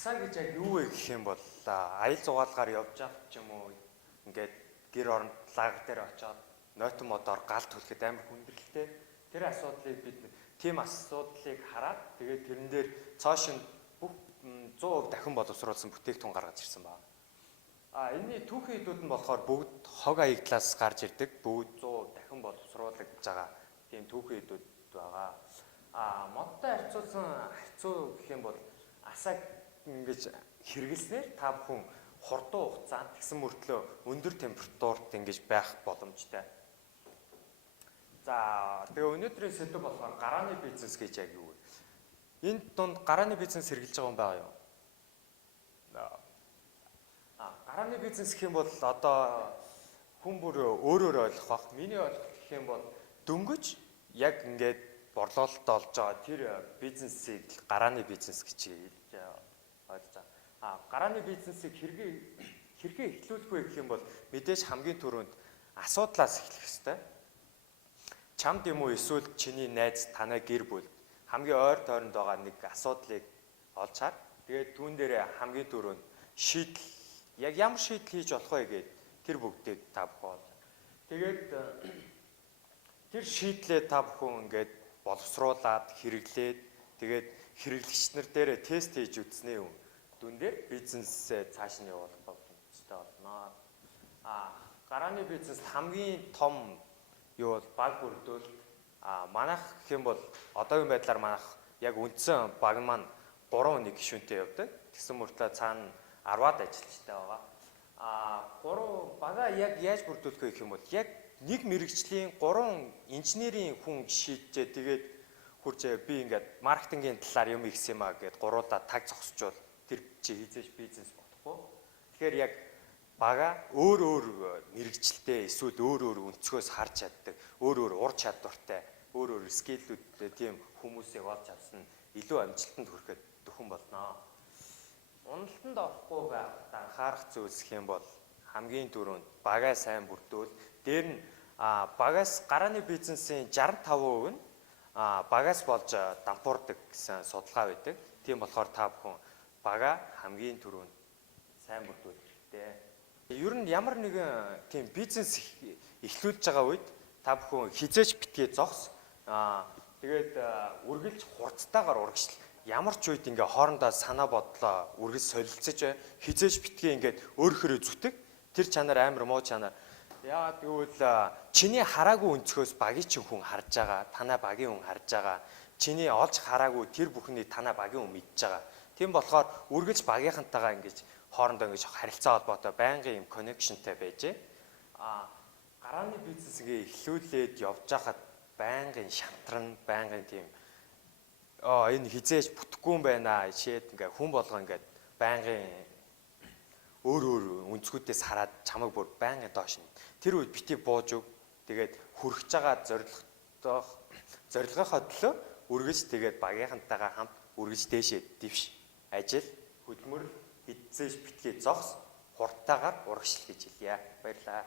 Асаа гэж яг юу вэ гэх юм бол аял зугаалгаар явж байгаа ч юм уу ингээд гэр оронд лагер дээр очиод нойтон модоор гал түлхэд амар хүндрэлтэй. Тэр асуудлыг бид тийм асуудлыг хараад тэгээд тэрэн дээр цоошин бүх 100% дахин боловсруулсан бүтээгдэхүүн гаргаж ирсэн байна. Энэний түүхэн хэдүүд нь болохоор бүгд хог аягдлаас гарч ирдэг, бүгд 100% дахин боловсруулагдж байгаа тийм түүхэн хэдүүд байгаа. Модтой харьцуу гэх юм бол асааг ингэж хэрэглэснээр та бүхэн хурдан хугацаанд тэгсэн мөртлөө өндөр температурт ингэж байх боломжтой. За тэгээ өнөөдрийн сэдв болохоор гарааны бизнес гэж яг юу вэ? Энд донд гарааны бизнес хэрэглэж байгаа юм байгаа юу? Гарааны бизнес гэх юм бол одоо хүн бүр өөрөөр ойлгох бах. Миний ойлголт гэх юм бол дөнгөж яг ингээд борлуулалтад олж байгаа тэр бизнесийг гарааны бизнес гэж хэлж ойлгож байгаа. Гарааны бизнесийг хэрэгээ эхлүүлэх вэ гэх юм бол мэдээж хамгийн түрүүнд асуудлаас эхлэх ёстой. Чамд юм уу эсвэл чиний найз танай гэр бүл хамгийн ойр тойронд байгаа нэг асуудлыг олж хаар. Тэгээд түүн дээр хамгийн түрүүнд шийдэл яг ямар шийдэл хийж болох вэ гэд тэр бүгдийг та бүхэн олж. Тэгээд тэр шийдлээ та бүхэн ингээд боловсруулад хэрэглээд тэгээд хэрэглэгч нар дээр тест хийж үзснээ юм. Дүн дээр бизнесээ цааш нь явуулах боломжтой болно. Гарааны бизнес хамгийн том юу бол баг бүрдүүл манайх гэх юм бол одоогийн байдлаар манайх яг үндсэн баг маань 3 хүний гишүүнтэй явдаг. Тэгсэн мөртлөө цаана 10-аад ажилчтай байгаа. 3 бага яг яаж бүрдүүлэх вэ гэх юм бол яг нэг мэрэгжлийн 3 инженерийн хүн шийдчээ тэгээд хурж би ингээд маркетингийн талаар юм ихсэн юм гэд гуруулаа таг зогсчвол тэр чи хийжээж бизнес болохгүй. Тэгэхээр яг бага өөр мэрэгчлээ эсвэл өөр өнцгөөс харж чаддаг, өөр ур чадвартай, өөр скиллүүдтэй тийм хүмүүсийг олж авсан илүү амжилтанд хүрэхэд дөхөн болно. Уналтанд орохгүй байхад анхаарах зүйлс гэх юм бол хамгийн түрүүнд багаа сайн бүрдүүл. Дээр нь багаас гарааны бизнесийн 65% нь багаас болж дампуурдаг гэсэн судалгаа байдаг. Тийм болохоор та бүхэн бага хамгийн түрүүнд сайн бүрдүүлэх хэрэгтэй. Ер нь ямар нэгэн тийм бизнес эхлүүлж байгаа үед та бүхэн хизээч битгий зогс. Тэгээд үргэлж хурцтайгаар урагшил. Ямар ч үед ингээ хоорондоо санаа бодлоо үргэлж солилцож хизээч битгий ингээд өөрөөрөө зүтэг. Тэр чанар амар муу чанар. Яагаад гэвэл чиний хараагүй өнцгөөс багийн чинь хүн харж байгаа, танай багийн хүн харж байгаа. Чиний олж хараагүй тэр бүхний танай багийн хүн мэдж байгаа. Тийм болохоор үргэлж багийнхантайгаа ингэж хоорондоо ингэж харилцаа холбоотой байнгын юм коннекшнтэй байж. Гарааны бизнес ингээ эхлүүлээд явж байхад байнгын шантран, байнгын тийм энэ хизээж бүтэхгүй юм байна. Ишээд ингээ хүн болгоо ингээ байнгын өөр өнцгүүдээс хараад чамайг бүр байнгын доош нь. Тэр үед бити бууж өг. Тэгээд хүрэж байгаа зорилгынхоо төлөө үргэлж тэгээд багийнхантайгаа хамт үргэлж дээшээ дэвш ажил хөдөлмөр хизээж битгий зогс хурдтайгаар урагшил гэж хэлье. Баярлалаа.